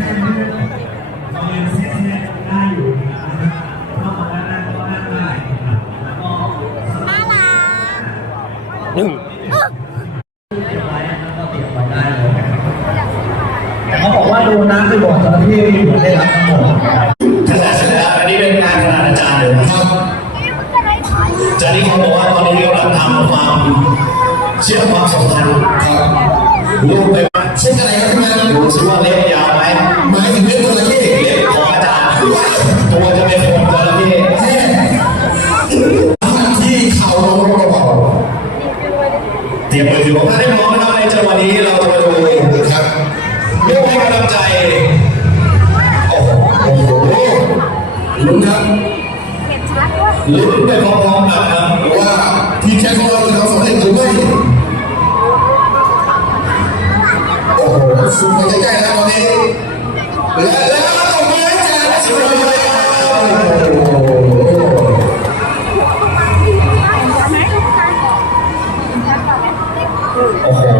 น่ารักหนึ่งแต่เขาบอกว่าดูน้ำไปบอกจระเข้อยู่ได้รับทั้งหมดขนาดเสร็จแล้วอันนี้เป็นงานขนาดอาจารย์เลยนะครับจานี่เขาบอกว่าตอนนี้กำลังทำความเชื่อมความสัมพันธ์ครับรูปไปว่ ตัวจะเป็นคนจระเข้ที่เขาลงเบาเตรียมมือถือของท่านได้พร้อมนะครับในจังหวะนี้เราจะมาดูๆครับเรื่องให้กำลังใจโอ้โหลุ้นครับเห็นชัดด้วยลุ้นไปพร้อมๆกันครับว่าทีมแคสของเราจะทำสำเร็จหรือไม่โอ้โหซูมไปใกล้ๆแล้วตอนนี้และ ojo.